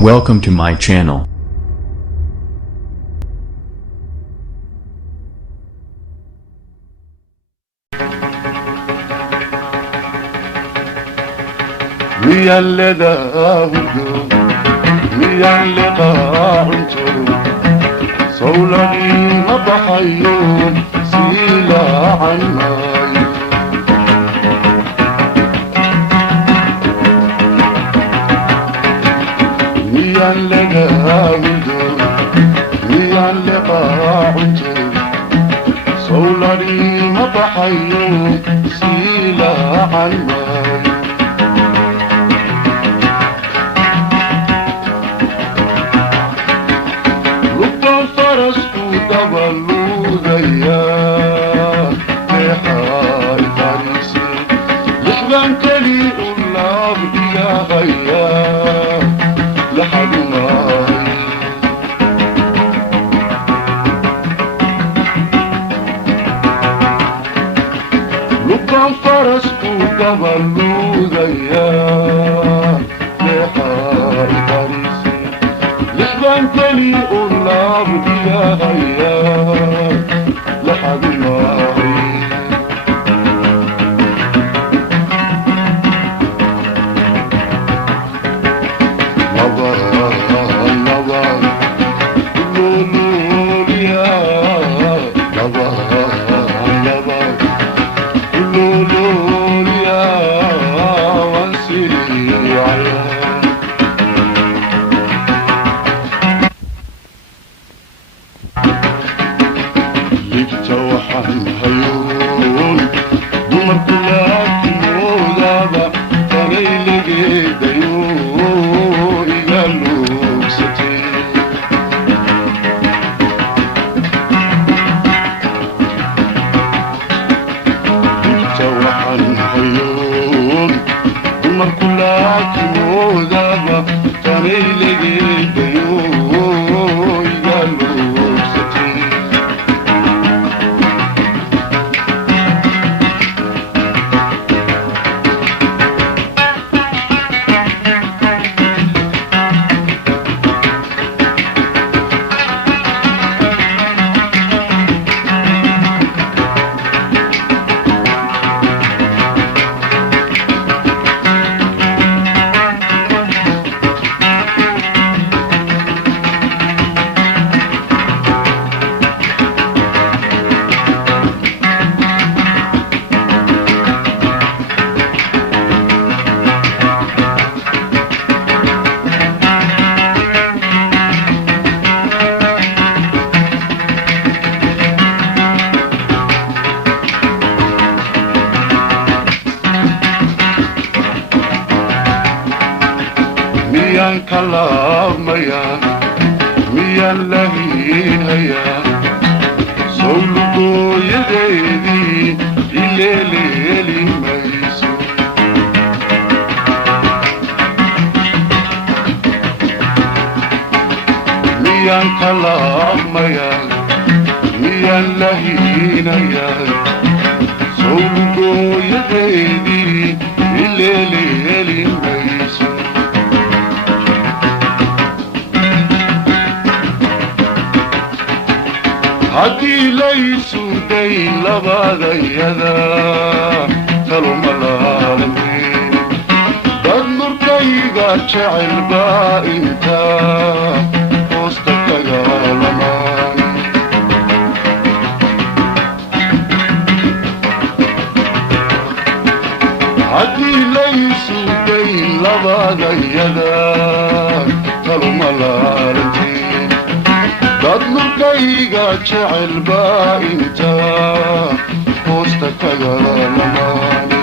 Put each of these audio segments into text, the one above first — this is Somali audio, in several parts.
Welcome to my channel. ميان لداهدو ميان لقاعنتو صولني مضحيو سيلا عناي ميان لداهدو ميان لقاعنتو صولني مضحيو سيلا عناي ميان كلام ميان لهيها سولكو يديدي الليلي ميسو ميان كلام ميان لهيها سولكو يديدي الليلي ميسو هدي ليسو دي لبادا يدا تلو ملالمين داد نركيغا شعل با انتا وسطك غالمان هدي ليسو دي لبادا يدا تلو ملالمين dad nurkayga jecel baa inta hoosta kaga lamaane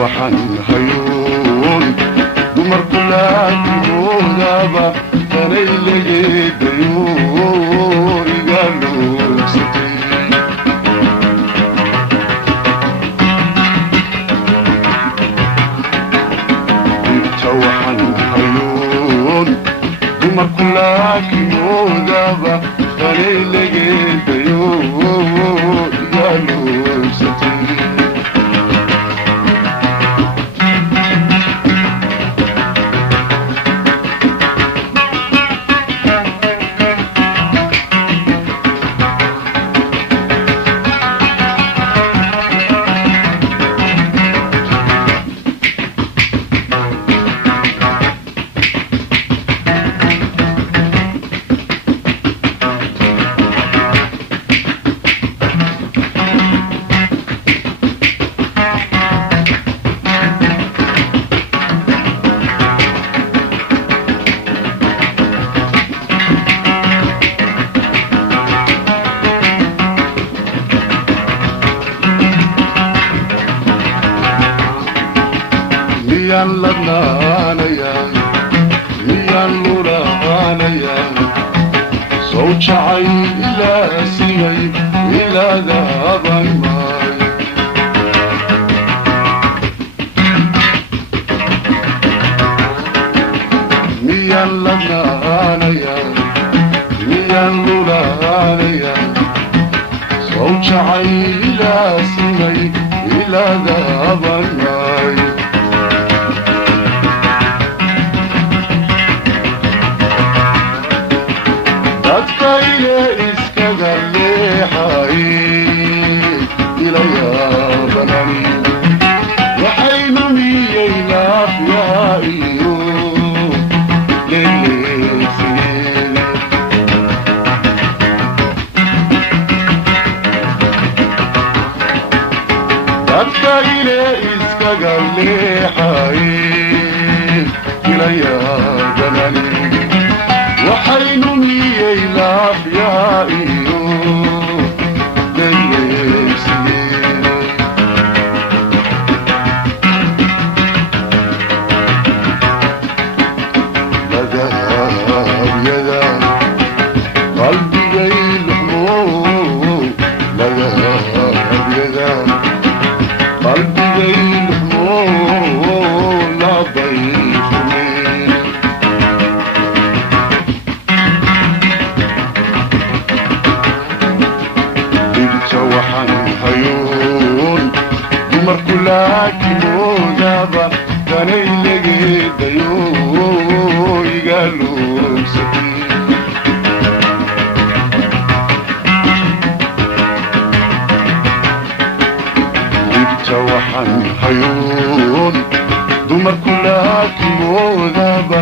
waxaan hayoon dumar kulaadoodaaba tanay legeedayo iga loogsatay tanaylegeedayo igaalugsatay miyaan ladnaanayaa miyaan lulaanayaa sow jacay ilaa simay ilaadaaban maayo miyaan ladnaanayaa miyaan lulaanayaa sow jacay ilaa simay ilaadaaban maayo dadkayne iskaga leexay ilayabanani waxaynu miyay laafyaa iyo leeleegsigeene dadkayne iskaga leexay ilayabanani waxaynu miyay laafyaa iyo leeleegsigeene lagaabyada qalbigay luxmo lagaabyada qalbigay luxmo labay fumeen waxaan hayuun dumarku laakimoodaba tanaylegeedayo igaalugsatay dhibta waxaan hayuun dumarku laakimoodaba